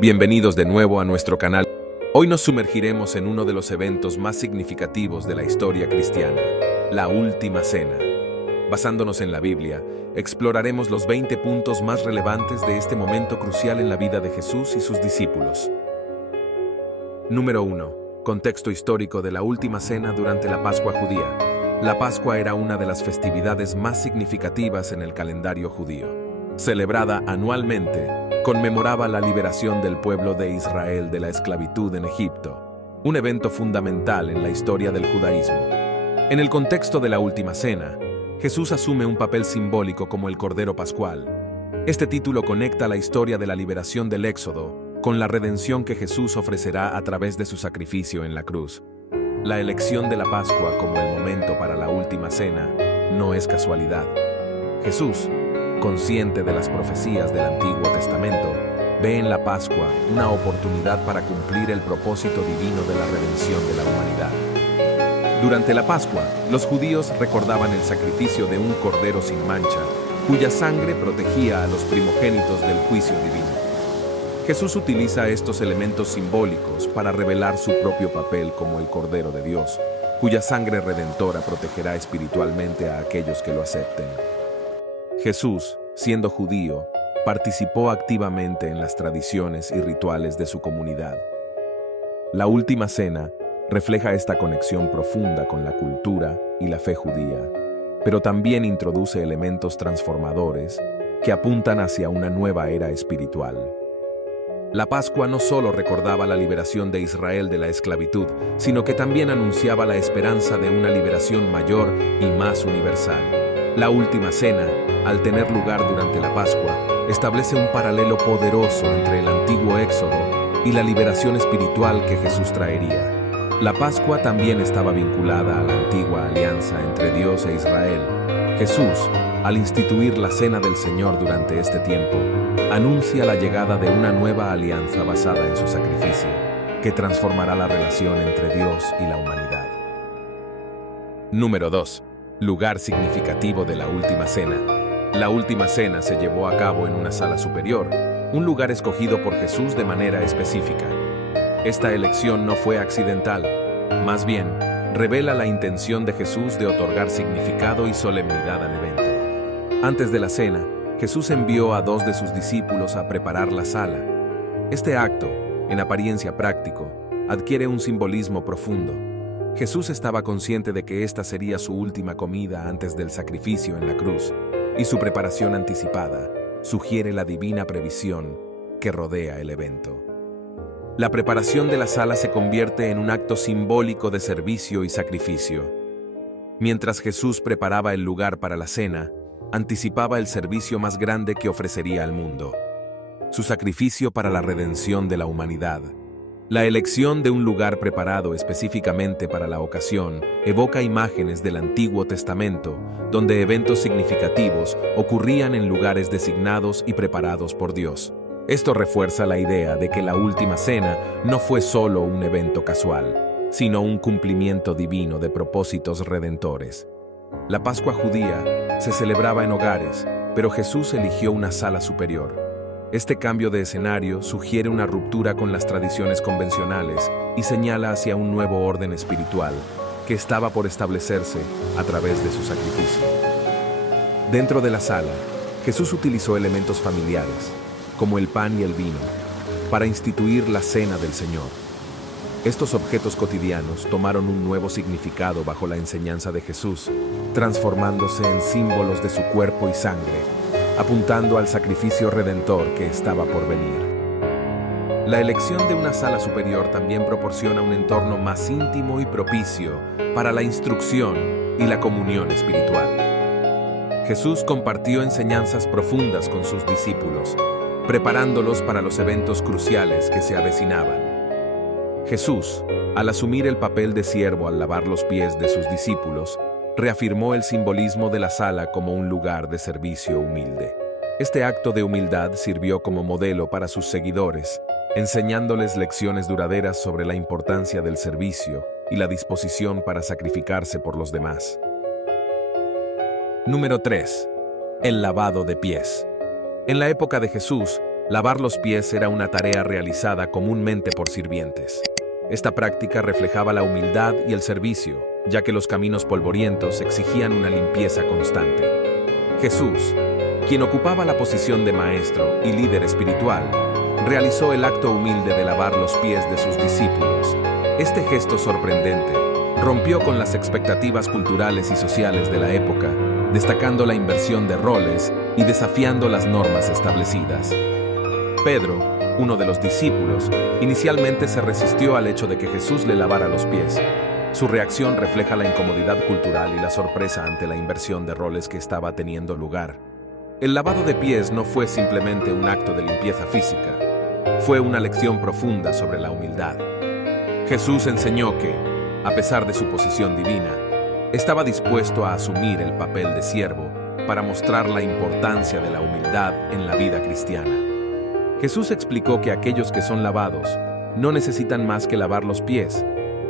Bienvenidos de nuevo a nuestro canal. Hoy nos sumergiremos en uno de los eventos más significativos de la historia cristiana, la Última Cena. Basándonos en la Biblia, exploraremos los 20 puntos más relevantes de este momento crucial en la vida de Jesús y sus discípulos. Número 1. Contexto histórico de la Última Cena durante la Pascua judía. La Pascua era una de las festividades más significativas en el calendario judío. Celebrada anualmente, conmemoraba la liberación del pueblo de Israel de la esclavitud en Egipto, un evento fundamental en la historia del judaísmo. En el contexto de la Última Cena, Jesús asume un papel simbólico como el Cordero Pascual. Este título conecta la historia de la liberación del Éxodo con la redención que Jesús ofrecerá a través de su sacrificio en la cruz. La elección de la Pascua como el momento para la Última Cena no es casualidad. Jesús, consciente de las profecías del Antiguo Testamento, ve en la Pascua una oportunidad para cumplir el propósito divino de la redención de la humanidad. Durante la Pascua, los judíos recordaban el sacrificio de un cordero sin mancha, cuya sangre protegía a los primogénitos del juicio divino. Jesús utiliza estos elementos simbólicos para revelar su propio papel como el Cordero de Dios, cuya sangre redentora protegerá espiritualmente a aquellos que lo acepten. Jesús, siendo judío, participó activamente en las tradiciones y rituales de su comunidad. La Última Cena refleja esta conexión profunda con la cultura y la fe judía, pero también introduce elementos transformadores que apuntan hacia una nueva era espiritual. La Pascua no solo recordaba la liberación de Israel de la esclavitud, sino que también anunciaba la esperanza de una liberación mayor y más universal. La Última Cena, al tener lugar durante la Pascua, establece un paralelo poderoso entre el antiguo Éxodo y la liberación espiritual que Jesús traería. La Pascua también estaba vinculada a la antigua alianza entre Dios e Israel. Jesús, al instituir la Cena del Señor durante este tiempo, anuncia la llegada de una nueva alianza basada en su sacrificio, que transformará la relación entre Dios y la humanidad. Número 2. Lugar significativo de la Última Cena. La Última Cena se llevó a cabo en una sala superior, un lugar escogido por Jesús de manera específica. Esta elección no fue accidental, más bien, revela la intención de Jesús de otorgar significado y solemnidad al evento. Antes de la cena, Jesús envió a 2 de sus discípulos a preparar la sala. Este acto, en apariencia práctico, adquiere un simbolismo profundo. Jesús estaba consciente de que esta sería su última comida antes del sacrificio en la cruz, y su preparación anticipada sugiere la divina previsión que rodea el evento. La preparación de la sala se convierte en un acto simbólico de servicio y sacrificio. Mientras Jesús preparaba el lugar para la cena, anticipaba el servicio más grande que ofrecería al mundo: su sacrificio para la redención de la humanidad. La elección de un lugar preparado específicamente para la ocasión evoca imágenes del Antiguo Testamento, donde eventos significativos ocurrían en lugares designados y preparados por Dios. Esto refuerza la idea de que la Última Cena no fue solo un evento casual, sino un cumplimiento divino de propósitos redentores. La Pascua judía se celebraba en hogares, pero Jesús eligió una sala superior. Este cambio de escenario sugiere una ruptura con las tradiciones convencionales y señala hacia un nuevo orden espiritual que estaba por establecerse a través de su sacrificio. Dentro de la sala, Jesús utilizó elementos familiares, como el pan y el vino, para instituir la cena del Señor. Estos objetos cotidianos tomaron un nuevo significado bajo la enseñanza de Jesús, transformándose en símbolos de su cuerpo y sangre, apuntando al sacrificio redentor que estaba por venir. La elección de una sala superior también proporciona un entorno más íntimo y propicio para la instrucción y la comunión espiritual. Jesús compartió enseñanzas profundas con sus discípulos, preparándolos para los eventos cruciales que se avecinaban. Jesús, al asumir el papel de siervo al lavar los pies de sus discípulos, reafirmó el simbolismo de la sala como un lugar de servicio humilde. Este acto de humildad sirvió como modelo para sus seguidores, enseñándoles lecciones duraderas sobre la importancia del servicio y la disposición para sacrificarse por los demás. Número 3. El lavado de pies. En la época de Jesús, Lavar los pies era una tarea realizada comúnmente por sirvientes. Esta práctica reflejaba la humildad y el servicio, ya que los caminos polvorientos exigían una limpieza constante. Jesús, quien ocupaba la posición de maestro y líder espiritual, realizó el acto humilde de lavar los pies de sus discípulos. Este gesto sorprendente rompió con las expectativas culturales y sociales de la época, destacando la inversión de roles y desafiando las normas establecidas. Pedro, uno de los discípulos, inicialmente se resistió al hecho de que Jesús le lavara los pies. Su reacción refleja la incomodidad cultural y la sorpresa ante la inversión de roles que estaba teniendo lugar. El lavado de pies no fue simplemente un acto de limpieza física, fue una lección profunda sobre la humildad. Jesús enseñó que, a pesar de su posición divina, estaba dispuesto a asumir el papel de siervo para mostrar la importancia de la humildad en la vida cristiana. Jesús explicó que aquellos que son lavados no necesitan más que lavar los pies,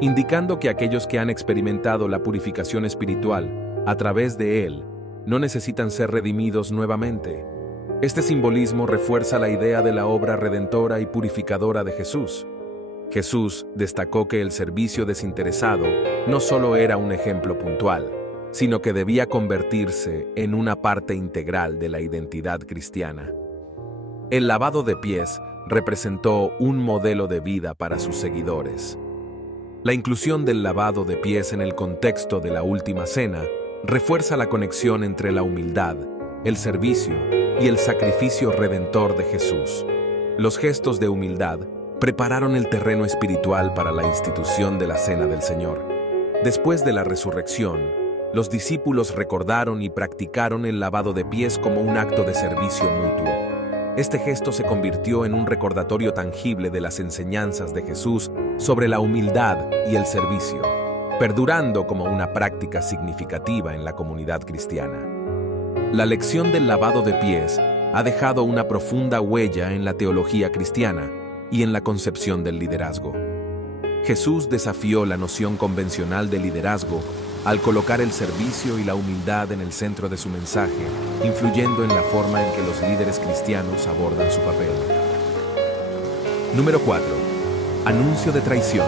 indicando que aquellos que han experimentado la purificación espiritual a través de Él no necesitan ser redimidos nuevamente. Este simbolismo refuerza la idea de la obra redentora y purificadora de Jesús. Jesús destacó que el servicio desinteresado no solo era un ejemplo puntual, sino que debía convertirse en una parte integral de la identidad cristiana. El lavado de pies representó un modelo de vida para sus seguidores. La inclusión del lavado de pies en el contexto de la Última Cena refuerza la conexión entre la humildad, el servicio y el sacrificio redentor de Jesús. Los gestos de humildad prepararon el terreno espiritual para la institución de la Cena del Señor. Después de la resurrección, los discípulos recordaron y practicaron el lavado de pies como un acto de servicio mutuo. Este gesto se convirtió en un recordatorio tangible de las enseñanzas de Jesús sobre la humildad y el servicio, perdurando como una práctica significativa en la comunidad cristiana. La lección del lavado de pies ha dejado una profunda huella en la teología cristiana y en la concepción del liderazgo. Jesús desafió la noción convencional de liderazgo al colocar el servicio y la humildad en el centro de su mensaje, influyendo en la forma en que los líderes cristianos abordan su papel. Número 4. Anuncio de traición.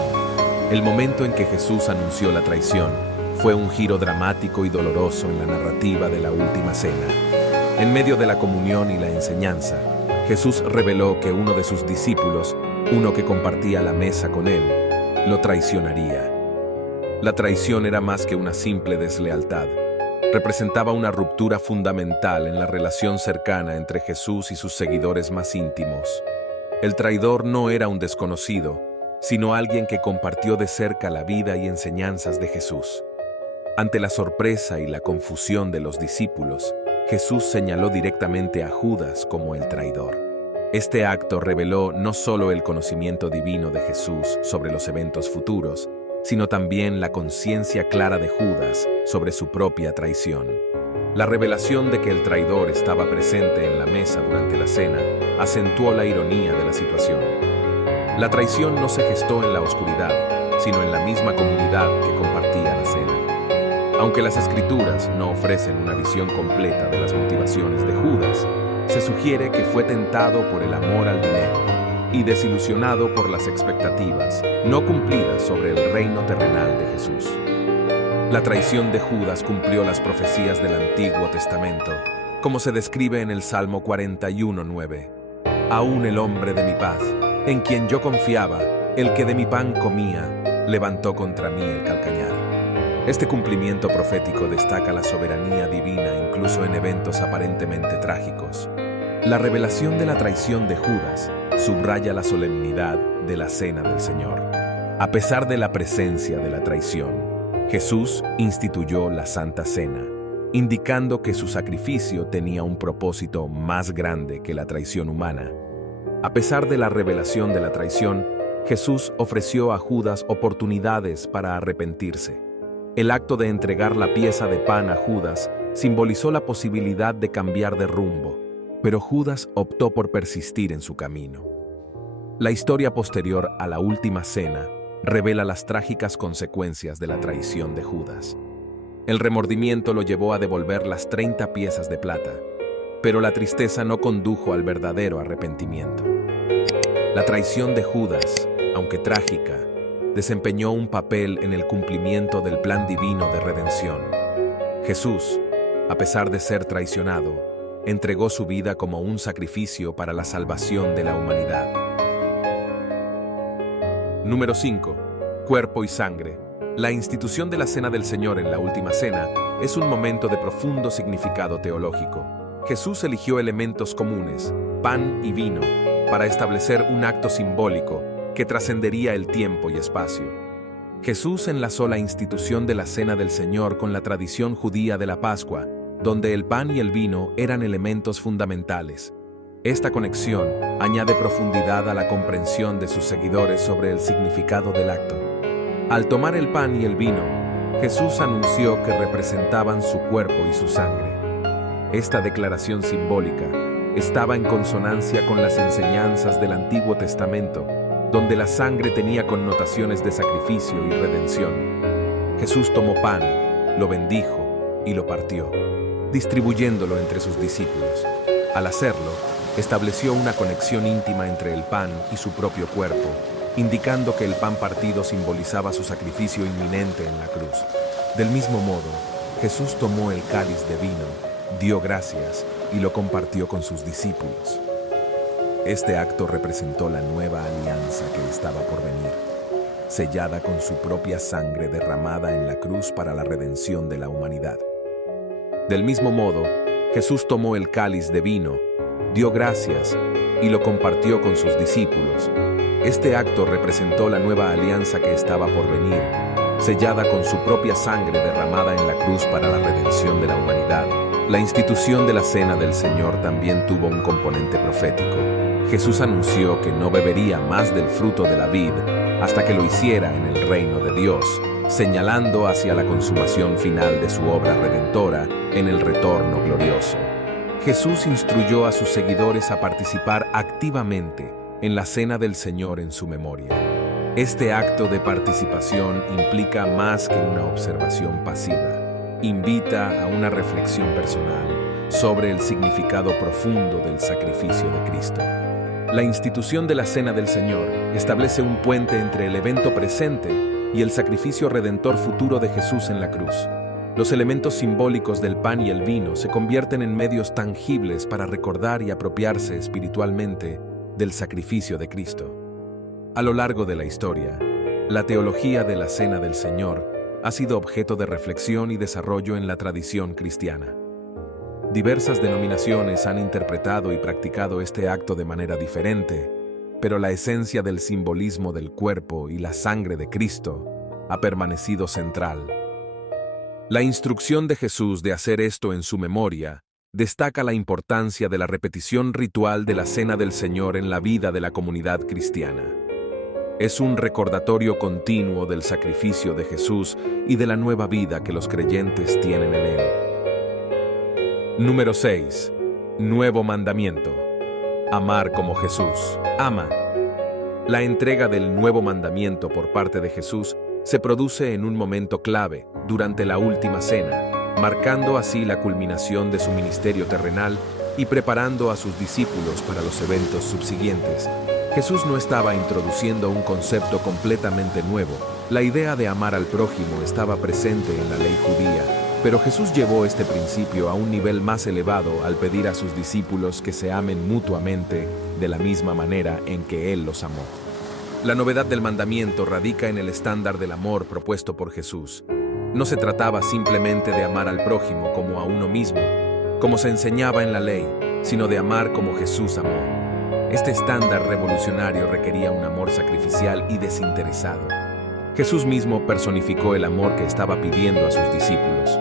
El momento en que Jesús anunció la traición fue un giro dramático y doloroso en la narrativa de la Última Cena. En medio de la comunión y la enseñanza, Jesús reveló que uno de sus discípulos, uno que compartía la mesa con él, lo traicionaría. La traición era más que una simple deslealtad. Representaba una ruptura fundamental en la relación cercana entre Jesús y sus seguidores más íntimos. El traidor no era un desconocido, sino alguien que compartió de cerca la vida y enseñanzas de Jesús. Ante la sorpresa y la confusión de los discípulos, Jesús señaló directamente a Judas como el traidor. Este acto reveló no solo el conocimiento divino de Jesús sobre los eventos futuros, sino también la conciencia clara de Judas sobre su propia traición. La revelación de que el traidor estaba presente en la mesa durante la cena acentuó la ironía de la situación. La traición no se gestó en la oscuridad, sino en la misma comunidad que compartía la cena. Aunque las Escrituras no ofrecen una visión completa de las motivaciones de Judas, se sugiere que fue tentado por el amor al dinero y desilusionado por las expectativas no cumplidas sobre el reino terrenal de Jesús. La traición de Judas cumplió las profecías del Antiguo Testamento, como se describe en el Salmo 41:9. Aún el hombre de mi paz, en quien yo confiaba, el que de mi pan comía, levantó contra mí el calcañar. Este cumplimiento profético destaca la soberanía divina incluso en eventos aparentemente trágicos. La revelación de la traición de Judas subraya la solemnidad de la Cena del Señor. A pesar de la presencia de la traición, Jesús instituyó la Santa Cena, indicando que su sacrificio tenía un propósito más grande que la traición humana. A pesar de la revelación de la traición, Jesús ofreció a Judas oportunidades para arrepentirse. El acto de entregar la pieza de pan a Judas simbolizó la posibilidad de cambiar de rumbo, pero Judas optó por persistir en su camino. La historia posterior a la Última Cena revela las trágicas consecuencias de la traición de Judas. El remordimiento lo llevó a devolver las 30 piezas de plata. pero la tristeza no condujo al verdadero arrepentimiento. La traición de Judas, aunque trágica, desempeñó un papel en el cumplimiento del plan divino de redención. Jesús, a pesar de ser traicionado, entregó su vida como un sacrificio para la salvación de la humanidad. Número 5. Cuerpo y sangre. La institución de la Cena del Señor en la Última Cena es un momento de profundo significado teológico. Jesús eligió elementos comunes, pan y vino, para establecer un acto simbólico que trascendería el tiempo y espacio. Jesús enlazó la institución de la Cena del Señor con la tradición judía de la Pascua, donde el pan y el vino eran elementos fundamentales. Esta conexión añade profundidad a la comprensión de sus seguidores sobre el significado del acto. Al tomar el pan y el vino, Jesús anunció que representaban su cuerpo y su sangre. Esta declaración simbólica estaba en consonancia con las enseñanzas del Antiguo Testamento, donde la sangre tenía connotaciones de sacrificio y redención. Jesús tomó pan, lo bendijo y lo partió, distribuyéndolo entre sus discípulos. Al hacerlo, estableció una conexión íntima entre el pan y su propio cuerpo, indicando que el pan partido simbolizaba su sacrificio inminente en la cruz. Del mismo modo, Jesús tomó el cáliz de vino, dio gracias y lo compartió con sus discípulos. Este acto representó la nueva alianza que estaba por venir, sellada con su propia sangre derramada en la cruz para la redención de la humanidad. Del mismo modo, Jesús tomó el cáliz de vino, dio gracias y lo compartió con sus discípulos. Este acto representó la nueva alianza que estaba por venir, sellada con su propia sangre derramada en la cruz para la redención de la humanidad. La institución de la Cena del Señor también tuvo un componente profético. Jesús anunció que no bebería más del fruto de la vid hasta que lo hiciera en el reino de Dios, señalando hacia la consumación final de su obra redentora en el retorno glorioso. Jesús instruyó a sus seguidores a participar activamente en la Cena del Señor en su memoria. Este acto de participación implica más que una observación pasiva. Invita a una reflexión personal sobre el significado profundo del sacrificio de Cristo. La institución de la Cena del Señor establece un puente entre el evento presente y el sacrificio redentor futuro de Jesús en la cruz. Los elementos simbólicos del pan y el vino se convierten en medios tangibles para recordar y apropiarse espiritualmente del sacrificio de Cristo. A lo largo de la historia, la teología de la Cena del Señor ha sido objeto de reflexión y desarrollo en la tradición cristiana. Diversas denominaciones han interpretado y practicado este acto de manera diferente, pero la esencia del simbolismo del cuerpo y la sangre de Cristo ha permanecido central. La instrucción de Jesús de hacer esto en su memoria destaca la importancia de la repetición ritual de la Cena del Señor en la vida de la comunidad cristiana. Es un recordatorio continuo del sacrificio de Jesús y de la nueva vida que los creyentes tienen en él. Número 6. Nuevo mandamiento. Amar como Jesús. Ama. La entrega del nuevo mandamiento por parte de Jesús se produce en un momento clave, durante la Última Cena, marcando así la culminación de su ministerio terrenal y preparando a sus discípulos para los eventos subsiguientes. Jesús no estaba introduciendo un concepto completamente nuevo. La idea de amar al prójimo estaba presente en la ley judía, pero Jesús llevó este principio a un nivel más elevado al pedir a sus discípulos que se amen mutuamente de la misma manera en que Él los amó. La novedad del mandamiento radica en el estándar del amor propuesto por Jesús. No se trataba simplemente de amar al prójimo como a uno mismo, como se enseñaba en la ley, sino de amar como Jesús amó. Este estándar revolucionario requería un amor sacrificial y desinteresado. Jesús mismo personificó el amor que estaba pidiendo a sus discípulos.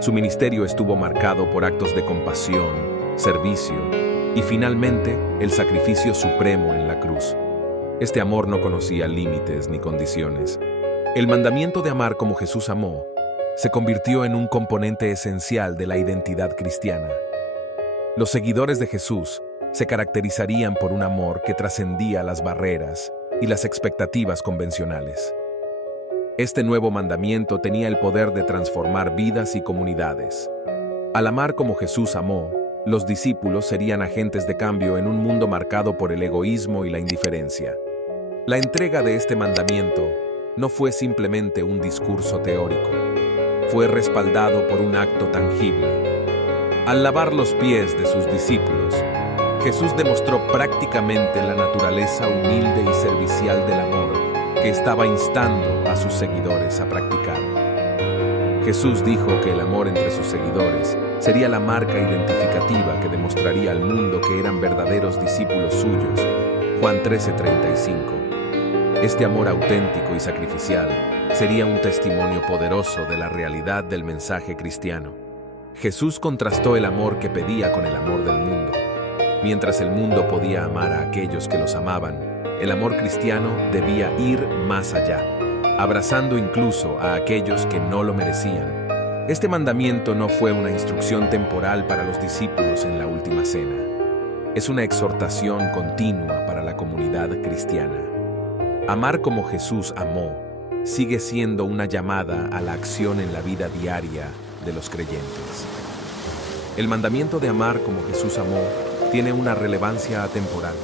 Su ministerio estuvo marcado por actos de compasión, servicio y finalmente el sacrificio supremo en la cruz. Este amor no conocía límites ni condiciones. El mandamiento de amar como Jesús amó se convirtió en un componente esencial de la identidad cristiana. Los seguidores de Jesús se caracterizarían por un amor que trascendía las barreras y las expectativas convencionales. Este nuevo mandamiento tenía el poder de transformar vidas y comunidades. Al amar como Jesús amó, Los discípulos serían agentes de cambio en un mundo marcado por el egoísmo y la indiferencia. La entrega de este mandamiento no fue simplemente un discurso teórico, fue respaldado por un acto tangible. Al lavar los pies de sus discípulos, Jesús demostró prácticamente la naturaleza humilde y servicial del amor que estaba instando a sus seguidores a practicar. Jesús dijo que el amor entre sus seguidores sería la marca identificativa que demostraría al mundo que eran verdaderos discípulos suyos. Juan 13:35. Este amor auténtico y sacrificial sería un testimonio poderoso de la realidad del mensaje cristiano. Jesús contrastó el amor que pedía con el amor del mundo. Mientras el mundo podía amar a aquellos que los amaban, el amor cristiano debía ir más allá, abrazando incluso a aquellos que no lo merecían. Este mandamiento no fue una instrucción temporal para los discípulos en la última cena. Es una exhortación continua para la comunidad cristiana. Amar como Jesús amó sigue siendo una llamada a la acción en la vida diaria de los creyentes. El mandamiento de amar como Jesús amó tiene una relevancia atemporal.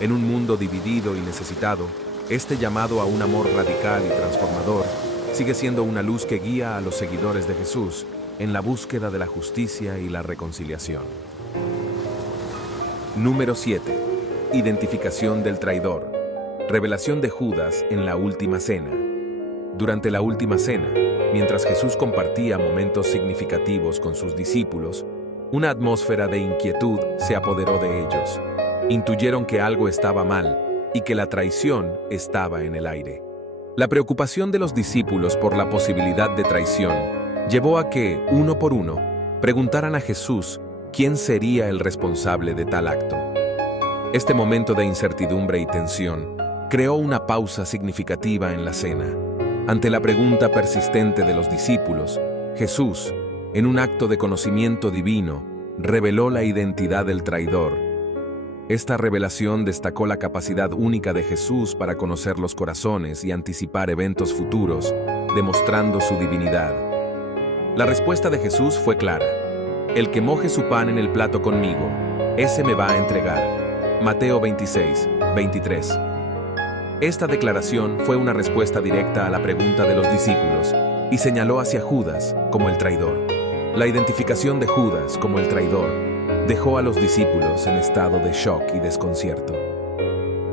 En un mundo dividido y necesitado, este llamado a un amor radical y transformador sigue siendo una luz que guía a los seguidores de Jesús en la búsqueda de la justicia y la reconciliación. Número 7. Identificación del traidor. Revelación de Judas en la última cena. Durante la última cena, mientras Jesús compartía momentos significativos con sus discípulos, una atmósfera de inquietud se apoderó de ellos. Intuyeron que algo estaba mal y que la traición estaba en el aire. La preocupación de los discípulos por la posibilidad de traición llevó a que, uno por uno, preguntaran a Jesús quién sería el responsable de tal acto. Este momento de incertidumbre y tensión creó una pausa significativa en la cena. Ante la pregunta persistente de los discípulos, Jesús, en un acto de conocimiento divino, reveló la identidad del traidor. Esta revelación destacó la capacidad única de Jesús para conocer los corazones y anticipar eventos futuros, demostrando su divinidad. La respuesta de Jesús fue clara: el que moje su pan en el plato conmigo, ese me va a entregar. Mateo 26:23. Esta declaración fue una respuesta directa a la pregunta de los discípulos y señaló hacia Judas como el traidor. La identificación de Judas como el traidor dejó a los discípulos en estado de shock y desconcierto.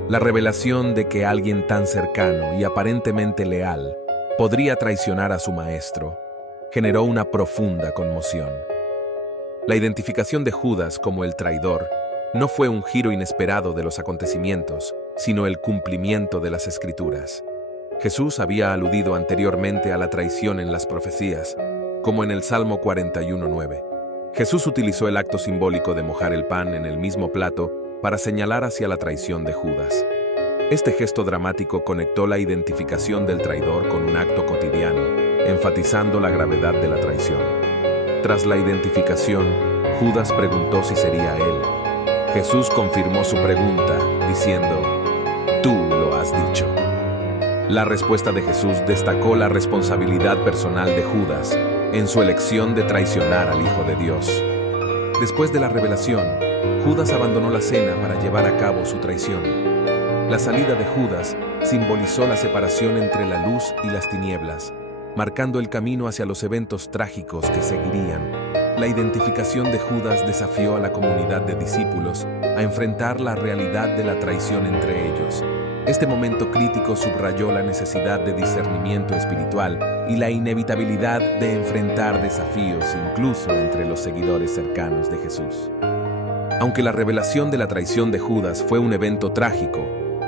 La revelación de que alguien tan cercano y aparentemente leal podría traicionar a su maestro generó una profunda conmoción. La identificación de Judas como el traidor no fue un giro inesperado de los acontecimientos, sino el cumplimiento de las Escrituras. Jesús había aludido anteriormente a la traición en las profecías, como en el Salmo 41:9. Jesús utilizó el acto simbólico de mojar el pan en el mismo plato para señalar hacia la traición de Judas. Este gesto dramático conectó la identificación del traidor con un acto cotidiano, enfatizando la gravedad de la traición. Tras la identificación, Judas preguntó si sería él. Jesús confirmó su pregunta, diciendo: «Tú lo has dicho». La respuesta de Jesús destacó la responsabilidad personal de Judas en su elección de traicionar al Hijo de Dios. Después de la revelación, Judas abandonó la cena para llevar a cabo su traición. La salida de Judas simbolizó la separación entre la luz y las tinieblas, marcando el camino hacia los eventos trágicos que seguirían. La identificación de Judas desafió a la comunidad de discípulos a enfrentar la realidad de la traición entre ellos. Este momento crítico subrayó la necesidad de discernimiento espiritual y la inevitabilidad de enfrentar desafíos incluso entre los seguidores cercanos de Jesús. Aunque la revelación de la traición de Judas fue un evento trágico,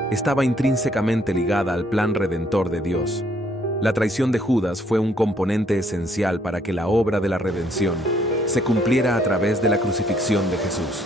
estaba intrínsecamente ligada al plan redentor de Dios. La traición de Judas fue un componente esencial para que la obra de la redención se cumpliera a través de la crucifixión de Jesús.